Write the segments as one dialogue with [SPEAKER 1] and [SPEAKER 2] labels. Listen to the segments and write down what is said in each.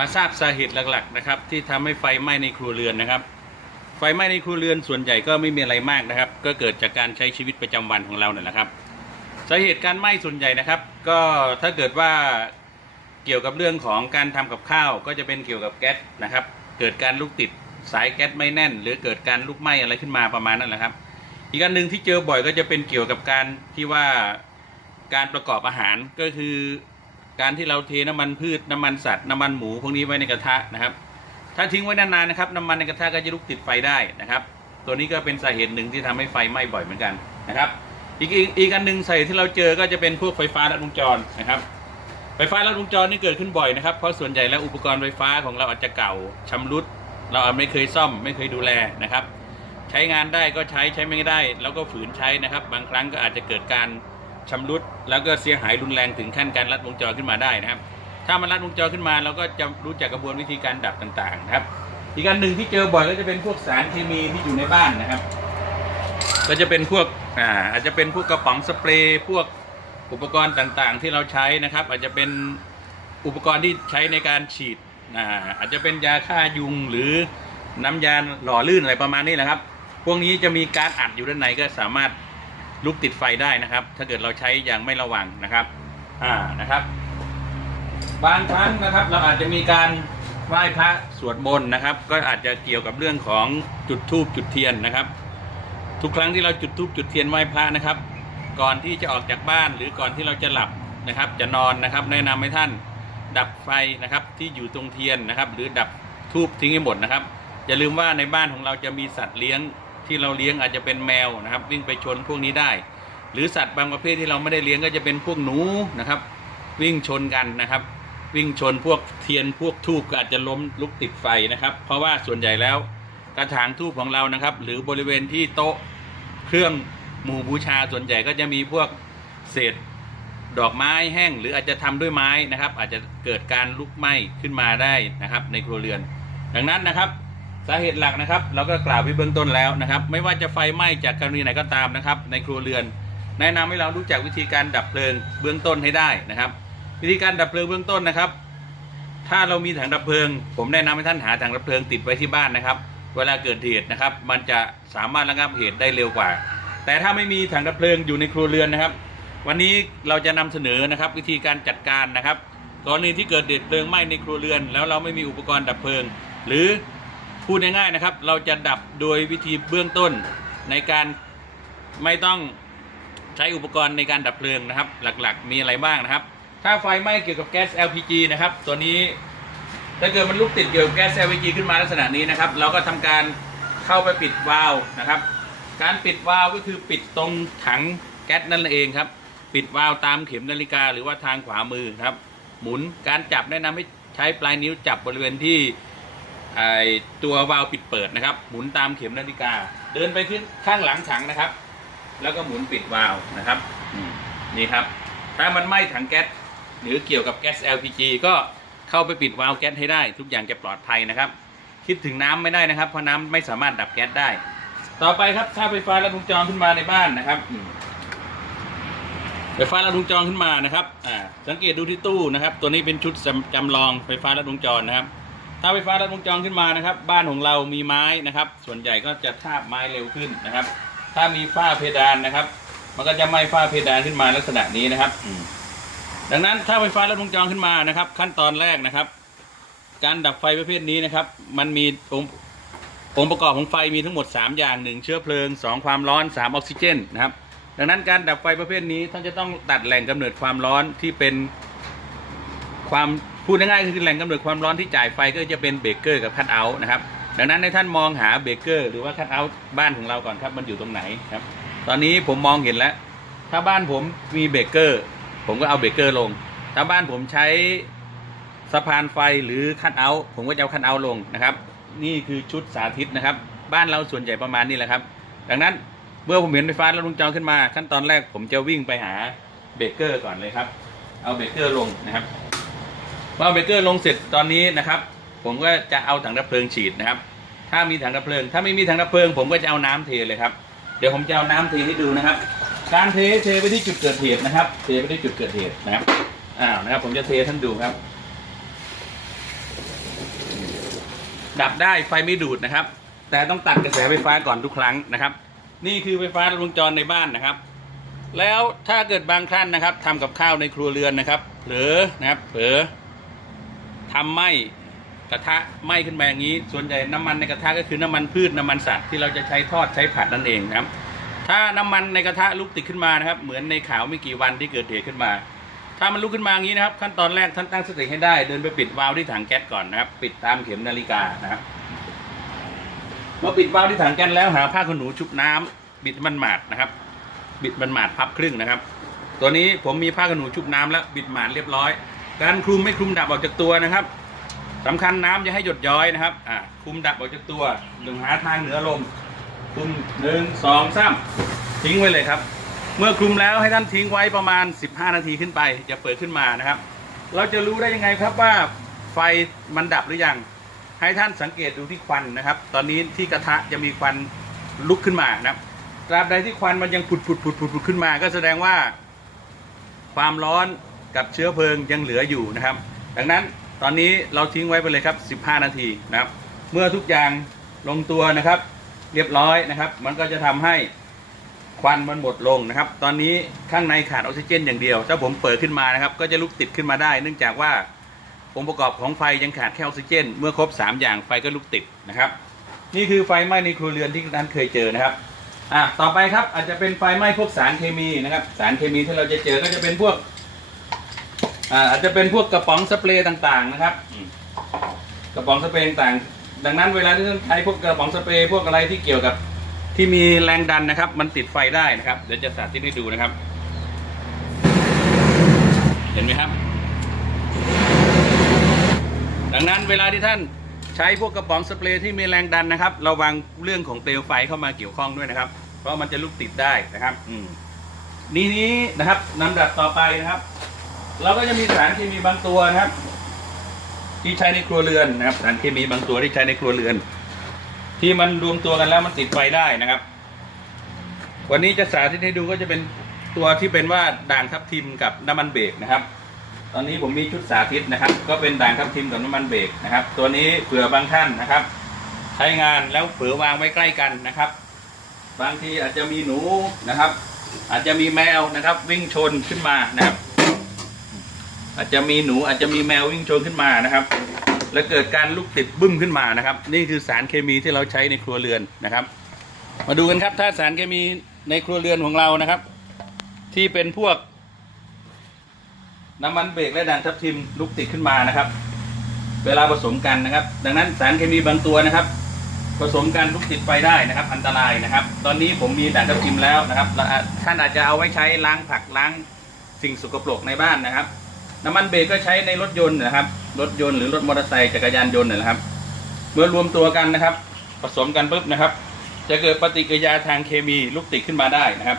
[SPEAKER 1] มาทราบสาเหตุหลักๆนะครับ ที่ทำให้ไฟไหม้ในครัวเรือนนะครับ ไฟไหม้ในครัวเรือนส่วนใหญ่ก็ไม่มีอะไรมากนะครับ ก็เกิดจากการใช้ชีวิตประจำวันของเราเนี่ยแหละครับสาเหตุการไหม้ส่วนใหญ่นะครับ ก็ถ้าเกิดว่าเกี่ยวกับเรื่องของการทำกับข้าว ก็จะเป็นเกี่ยวกับแก๊สนะครับ เกิดการลุกติดสายแก๊สไม่แน่น หรือเกิดการลุกไหม้อะไรขึ้นมาประมาณนั้นแหละครับ อีกอันหนึ่งที่เจอบ่อยก็จะเป็นเกี่ยวกับการที่ว่าการประกอบอาหารก็คือ การที่เราเทน้ำมันพืชน้ำมันสัตว์น้ำมันหมูพวกนี้ไว้ในกระทะนะครับ ถ้าทิ้งไว้นานๆนะครับน้ำมันในกระทะก็จะลุกติดไฟได้นะครับ ตัวนี้ก็เป็นสาเหตุหนึ่งที่ทำให้ไฟไหม้บ่อยเหมือนกันนะครับอีกอีกอีกอันหนึ่งสาเหตุที่เราเจอก็จะเป็นพวกไฟฟ้าลัดวงจรนะครับ ไฟฟ้าลัดวงจรนี่เกิดขึ้นบ่อยนะครับเพราะส่วนใหญ่แล้วอุปกรณ์ไฟฟ้าของเราอาจจะเก่าชำรุด เราอาจไม่เคยซ่อม ไม่เคยดูแลนะครับ ใช้งานได้ก็ใช้ใช้ไม่ได้ แล้วก็ฝืนใช้นะครับ บางครั้งก็อาจจะเกิดการ ชำรุด แล้วก็เสียหายรุนแรงถึงขั้นการลัดวงจรขึ้นมาได้นะครับ ถ้ามันลัดวงจรขึ้นมาเราก็จะรู้จักกระบวนวิธีการดับต่างๆนะครับ อีกอันหนึ่งที่เจอบ่อยก็จะเป็นพวกสารเคมีที่อยู่ในบ้านนะครับ ก็จะเป็นพวกอ่าอาจจะเป็นพวกกระป๋องสเปรย์พวกอุปกรณ์ต่างๆ ที่เราใช้นะครับ อาจจะเป็นอุปกรณ์ที่ใช้ในการฉีดอ่าอาจจะเป็นยาฆ่ายุงหรือน้ำยาหล่อลื่นอะไรประมาณนี้แหละครับ พวกนี้จะมีการอัดอยู่ด้านในก็สามารถ ลุกติดไฟได้นะครับ ถ้าเกิดเราใช้อย่างไม่ระวังนะครับ อ่านะครับ บางครั้งนะครับเราอาจจะมีการไหว้พระสวดมนต์นะครับ ก็อาจจะเกี่ยวกับเรื่องของจุดธูปจุดเทียนนะครับ ทุกครั้งที่เราจุดธูปจุดเทียนไหว้พระนะครับ ก่อนที่จะออกจากบ้านหรือก่อนที่เราจะหลับนะครับ จะนอนนะครับ แนะนำให้ท่านดับไฟนะครับที่อยู่ตรงเทียนนะครับ หรือดับธูปทิ้งให้หมดนะครับอย่าลืมว่าในบ้านของเราจะมีสัตว์เลี้ยง ที่เราเลี้ยงอาจจะเป็นแมวนะครับ วิ่งไปชนพวกนี้ได้ หรือสัตว์บางประเภทที่เราไม่ได้เลี้ยงก็จะเป็นพวกหนูนะครับ วิ่งชนกันนะครับ วิ่งชนพวกเทียนพวกทูบก็อาจจะล้มลุกติดไฟนะครับ เพราะว่าส่วนใหญ่แล้วกระถางทูบของเรานะครับ หรือบริเวณที่โต๊ะเครื่องหมู่บูชาส่วนใหญ่ก็จะมีพวกเศษดอกไม้แห้งหรืออาจจะทำด้วยไม้นะครับ อาจจะเกิดการลุกไหม้ขึ้นมาได้นะครับ ในครัวเรือน ดังนั้นนะครับ สาเหตุหลักนะครับเราก็กล่าวไว้เบื้องต้นแล้วนะครับ ไม่ว่าจะไฟไหม้จากกรณีไหนก็ตามนะครับ ในครัวเรือน แนะนำให้เรารู้จักวิธีการดับเพลิงเบื้องต้นให้ได้นะครับ วิธีการดับเพลิงเบื้องต้นนะครับ ถ้าเรามีถังดับเพลิง ผมแนะนำให้ท่านหาถังดับเพลิงติดไว้ที่บ้านนะครับ เวลาเกิดเหตุนะครับ มันจะสามารถระงับเหตุได้เร็วกว่า แต่ถ้าไม่มีถังดับเพลิงอยู่ในครัวเรือนนะครับ วันนี้เราจะนำเสนอนะครับ วิธีการจัดการนะครับกรณีที่เกิดเหตุเพลิงไหม้ในครัวเรือน แล้วเราไม่มีอุปกรณ์ดับเพลิง หรือ พูดง่ายๆนะครับ เราจะดับโดยวิธีเบื้องต้นในการไม่ต้องใช้อุปกรณ์ในการดับเพลิงนะครับ หลักๆ มีอะไรบ้างนะครับ ถ้าไฟไหม้เกี่ยวกับแก๊ส LPG นะครับตัวนี้ถ้าเกิดมันลุกติดเกี่ยวกับแก๊ส LPG ขึ้นมาลักษณะนี้นะครับ เราก็ทำการเข้าไปปิดวาล์วนะครับ การปิดวาล์วก็คือปิดตรงถังแก๊สนั่นเองครับ ปิดวาล์วตามเข็มนาฬิกาหรือว่าทางขวามือครับ หมุนการจับแนะนำให้ใช้ปลายนิ้วจับบริเวณที่ ตัววาล์วปิดเปิดนะครับ หมุนตามเข็มนาฬิกา เดินไปขึ้นข้างหลังถังนะครับ แล้วก็หมุนปิดวาล์วนะครับนี่ครับ ถ้ามันไหม้ถังแก๊สหรือเกี่ยวกับแก๊ส LPG ก็เข้าไปปิดวาล์วแก๊สให้ได้ ทุกอย่างจะปลอดภัยนะครับ คิดถึงน้ำไม่ได้นะครับ เพราะน้ำไม่สามารถดับแก๊สได้ ต่อไปครับถ้าไฟฟ้าลัดวงจรขึ้นมาในบ้านนะครับไฟฟ้าลัดวงจรขึ้นมานะครับอ่าสังเกตดูที่ตู้นะครับ ตัวนี้เป็นชุดจำจำลองไฟฟ้าลัดวงจรนะครับ ถ้าไฟฟ้าลัดวงจรขึ้นมานะครับ บ้านของเรามีไม้นะครับ ส่วนใหญ่ก็จะทาบไม้เร็วขึ้นนะครับ ถ้ามีฝ้าเพดานนะครับ มันก็จะไหม้ฝ้าเพดานขึ้นมาลักษณะนี้นะครับดังนั้นถ้าไฟฟ้าลัดวงจรขึ้นมานะครับ ขั้นตอนแรกนะครับ การดับไฟประเภทนี้นะครับ มันมีองค์องค์ประกอบของไฟมีทั้งหมด 3 อย่างหนึ่งเชื้อเพลิง 2 ความร้อน 3 ออกซิเจนนะครับ ดังนั้นการดับไฟประเภทนี้ท่านจะต้องตัดแหล่งกำเนิดความร้อนที่เป็นความพูดง่ายๆคือแหล่งกำเนิดความร้อนที่จ่ายไฟก็จะเป็นเบรกเกอร์กับคัทเอาท์นะครับ ดังนั้นให้ท่านมองหาเบรกเกอร์หรือว่าคัทเอาท์บ้านของเราก่อนครับมันอยู่ตรงไหนครับ ตอนนี้ผมมองเห็นแล้ว ถ้าบ้านผมมีเบรกเกอร์ผมก็เอาเบรกเกอร์ลง ถ้าบ้านผมใช้สะพานไฟหรือคัทเอาท์ผมก็จะเอาคัทเอาท์ลงนะครับ นี่คือชุดสาธิตนะครับ บ้านเราส่วนใหญ่ประมาณนี้แหละครับ ดังนั้นเมื่อผมเห็นไฟฟ้าแล้ววงจรขึ้นมา ขั้นตอนแรกผมจะวิ่งไปหาเบรกเกอร์ก่อนเลยครับ เอาเบรกเกอร์ลงนะครับ พอเอาเบเกอร์ลงเสร็จตอนนี้นะครับ ผมก็จะเอาถังดับเพลิงฉีดนะครับ ถ้ามีถังดับเพลิง ถ้าไม่มีถังดับเพลิง ผมก็จะเอาน้ำเทเลยครับ เดี๋ยวผมจะเอาน้ำเทให้ดูนะครับ การเทเทไปที่จุดเกิดเหตุนะครับ เทไปที่จุดเกิดเหตุนะครับ อ้าวนะครับ ผมจะเทท่านดูครับ ดับได้ไฟไม่ดูดนะครับ แต่ต้องตัดกระแสไฟฟ้าก่อนทุกครั้งนะครับ นี่คือไฟฟ้าลัดวงจรในบ้านนะครับแล้วถ้าเกิดบางท่านนะครับทำกับข้าวในครัวเรือนนะครับหรือนะครับเผลอ ทำไหมกระทะไหม้ขึ้นมาอย่างนี้ ส่วนใหญ่น้ำมันในกระทะก็คือน้ำมันพืชน้ำมันสัตว์ที่เราจะใช้ทอดใช้ผัดนั่นเองนะครับ ถ้าน้ำมันในกระทะลุกติดขึ้นมานะครับ เหมือนในข่าวไม่กี่วันที่เกิดเหตุขึ้นมา ถ้ามันลุกขึ้นมาอย่างนี้นะครับ ขั้นตอนแรกท่านตั้งสติให้ได้เดินไปปิดวาล์วที่ถังแก๊สก่อนนะครับ ปิดตามเข็มนาฬิกานะครับเมื่อปิดวาล์วที่ถังแก๊สแล้วหาผ้าขนหนูชุบน้ำบิดมันหมาดนะครับ บิดมันหมาดพับครึ่งนะครับ ตัวนี้ผมมีผ้าขนหนูชุบน้ำแล้วบิดหมาดเรียบร้อย การคลุมไม่คลุมดับออกจากตัวนะครับสำคัญน้ำอย่าให้หยดย้อยนะครับอ่าคลุมดับออกจากตัวหนึ่งหาทางเหนือลมคลุมหนึ่งสองสามทิ้งไว้เลยครับ เมื่อคลุมแล้วให้ท่านทิ้งไว้ประมาณ 15 นาทีขึ้นไปอย่าเปิดขึ้นมานะครับ เราจะรู้ได้ยังไงครับว่าไฟมันดับหรือยัง ให้ท่านสังเกตดูที่ควันนะครับ ตอนนี้ที่กระทะจะมีควันลุกขึ้นมานะครับตราบใดที่ควันมันยังผุดผุดผุดผุดผุดขึ้นมา ก็แสดงว่าความร้อน กับเชื้อเพลิงยังเหลืออยู่นะครับ ดังนั้นตอนนี้เราทิ้งไว้ไปเลยครับ 15 นาทีนะครับ เมื่อทุกอย่างลงตัวนะครับ เรียบร้อยนะครับ มันก็จะทำให้ควันมันหมดลงนะครับ ตอนนี้ข้างในขาดออกซิเจนอย่างเดียว ถ้าผมเปิดขึ้นมานะครับ ก็จะลุกติดขึ้นมาได้ เนื่องจากว่าองค์ประกอบของไฟยังขาดแค่ออกซิเจน เมื่อครบ 3 อย่างไฟก็ลุกติดนะครับ นี่คือไฟไหม้ในครัวเรือนที่ท่านเคยเจอนะครับอะต่อไปครับอาจจะเป็นไฟไหม้พวกสารเคมีนะครับ สารเคมีที่เราจะเจอก็จะเป็นพวก อ่าอาจจะเป็นพวกกระป๋องสเปรย์ต่างๆนะครับอืมกระป๋องสเปรย์ต่างๆ ดังนั้นเวลาที่ท่านใช้พวกกระป๋องสเปรย์พวกอะไรที่เกี่ยวกับที่มีแรงดันนะครับ มันติดไฟได้นะครับ เดี๋ยวจะสาธิตให้ดูนะครับ เห็นไหมครับ ดังนั้นเวลาที่ท่านใช้พวกกระป๋องสเปรย์ที่มีแรงดันนะครับระวังเรื่องของเปลวไฟเข้ามาเกี่ยวข้องด้วยนะครับ เพราะมันจะลุกติดได้นะครับ อืมนี่นี้นะครับลำดับต่อไปนะครับ เราก็จะมีสารเคมีบางตัวนะครับ ที่ใช้ในครัวเรือนนะครับ สารเคมีบางตัวที่ใช้ในครัวเรือน ที่มันรวมตัวกันแล้วมันติดไฟได้นะครับ วันนี้จะสาธิตให้ดูก็จะเป็นตัวที่เป็นว่าด่างทับทิมกับน้ำมันเบรกนะครับ ตอนนี้ผมมีชุดสาธิตนะครับ ก็เป็นด่างทับทิมกับน้ำมันเบรกนะครับ ตัวนี้เผื่อบางท่านนะครับ ใช้งานแล้วเผื่อวางไว้ใกล้กันนะครับ บางทีอาจจะมีหนูนะครับ อาจจะมีแมวนะครับ วิ่งชนขึ้นมานะครับ อาจจะมีหนูอาจจะมีแมววิ่งชนขึ้นมานะครับ แล้วเกิดการลุกติดบึ้มขึ้นมานะครับ นี่คือสารเคมีที่เราใช้ในครัวเรือนนะครับ มาดูกันครับถ้าสารเคมีในครัวเรือนของเรานะครับ ที่เป็นพวก น้ำมันเบรกและด่างทับทิมลุกติดขึ้นมานะครับ เวลาผสมกันนะครับ ดังนั้นสารเคมีบางตัวนะครับ ผสมกันลุกติดไฟได้นะครับ อันตรายนะครับ ตอนนี้ผมมีด่างทับทิมแล้วนะครับท่านอาจจะเอาไว้ใช้ล้างผักล้างสิ่งสกปรกในบ้านนะครับ น้ำมันเบรกก็ใช้ในรถยนต์นะครับ รถยนต์หรือรถมอเตอร์ไซค์จักรยานยนต์นะครับ เมื่อรวมตัวกันนะครับ ผสมกันปุ๊บนะครับ จะเกิดปฏิกิริยาทางเคมีลุกติดขึ้นมาได้นะครับ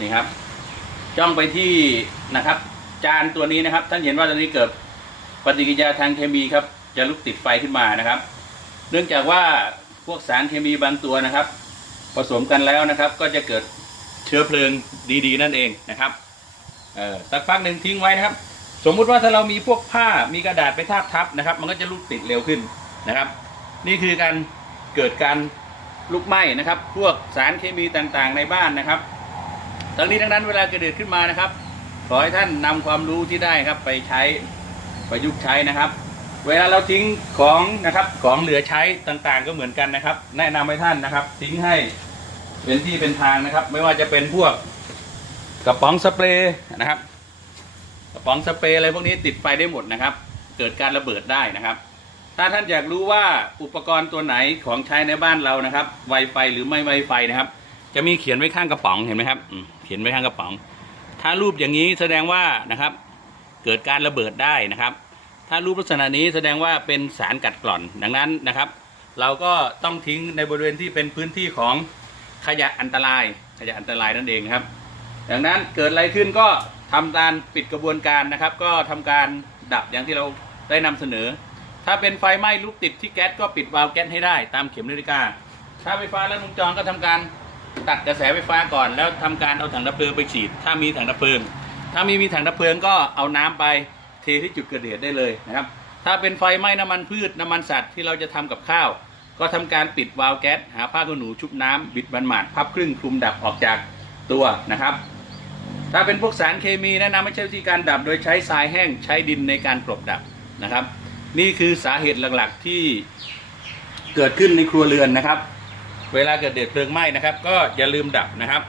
[SPEAKER 1] นี่ครับ จ้องไปที่นะครับ จานตัวนี้นะครับ ท่านเห็นว่าตอนนี้เกิดปฏิกิริยาทางเคมีครับ จะลุกติดไฟขึ้นมานะครับ เนื่องจากว่าพวกสารเคมีบางตัวนะครับ ผสมกันแล้วนะครับ ก็จะเกิดเชื้อเพลิงดี ๆ นั่นเองนะครับ เออสักพักหนึ่งทิ้งไว้นะครับ สมมุติว่าถ้าเรามีพวกผ้ามีกระดาษไปทาบทับนะครับ มันก็จะลุกติดเร็วขึ้นนะครับ นี่คือการเกิดการลุกไหม้นะครับ พวกสารเคมีต่างๆในบ้านนะครับทั้งนี้ทั้งนั้นเวลาเกิดขึ้นมานะครับขอให้ท่านนำความรู้ที่ได้ครับไปใช้ประยุกต์ใช้นะครับ เวลาเราทิ้งของนะครับของเหลือใช้ต่างๆ ก็เหมือนกันนะครับ แนะนำให้ท่านนะครับ ทิ้งให้เป็นที่เป็นทางนะครับ ไม่ว่าจะเป็นพวก กระป๋องสเปรย์นะครับ กระป๋องสเปรย์อะไรพวกนี้ติดไฟได้หมดนะครับ เกิดการระเบิดได้นะครับ ถ้าท่านอยากรู้ว่าอุปกรณ์ตัวไหนของใช้ในบ้านเรานะครับไวไฟหรือไม่ไวไฟนะครับ จะมีเขียนไว้ข้างกระป๋องเห็นไหมครับเขียนไว้ข้างกระป๋อง ถ้ารูปอย่างนี้แสดงว่านะครับ เกิดการระเบิดได้นะครับ ถ้ารูปลักษณะนี้แสดงว่าเป็นสารกัดกร่อนดังนั้นนะครับ เราก็ต้องทิ้งในบริเวณที่เป็นพื้นที่ของขยะอันตราย ขยะอันตรายนั่นเองครับ ดังนั้นเกิดอะไรขึ้นก็ทำการปิดกระบวนการนะครับ ก็ทำการดับอย่างที่เราได้นำเสนอ ถ้าเป็นไฟไหม้ลุกติดที่แก๊สก็ปิดวาล์วแก๊สให้ได้ตามเข็มนาฬิกา ถ้าไฟฟ้าแล้ววงจรก็ทำการตัดกระแสไฟฟ้าก่อน แล้วทำการเอาถังดับเพลิงไปฉีด ถ้ามีถังดับเพลิง ถ้ามีมีถังดับเพลิงก็เอาน้ำไปเทที่จุดเกิดเหตุได้เลยนะครับ ถ้าเป็นไฟไหม้น้ำมันพืชน้ำมันสัตว์ที่เราจะทำกับข้าว ก็ทำการปิดวาล์วแก๊สหาผ้าขนหนูชุบน้ำบิดบันหมาดพับครึ่งคลุมดับออกจากตัวนะครับ ถ้าเป็นพวกสารเคมีแนะนำให้ใช้วิธีการดับ โดยใช้ทรายแห้งใช้ดินในการกลบดับนะครับ นี่คือสาเหตุหลักๆที่เกิดขึ้นในครัวเรือนนะครับ เวลาเกิดเดือดเพลิงไหม้นะครับ ก็อย่าลืมดับนะครับ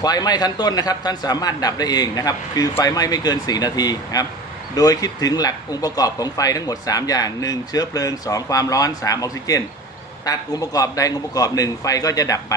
[SPEAKER 1] ไฟไหม้ขั้นต้นนะครับ ท่านสามารถดับได้เองนะครับ คือไฟไหม้ไม่เกิน 4 นาทีนะครับโดยคิดถึงหลักองค์ประกอบของไฟทั้งหมด 3 อย่าง 1 เชื้อเพลิง 2 ความร้อน 3 ออกซิเจน ตัดองค์ประกอบใดองค์ประกอบหนึ่งไฟก็จะดับไป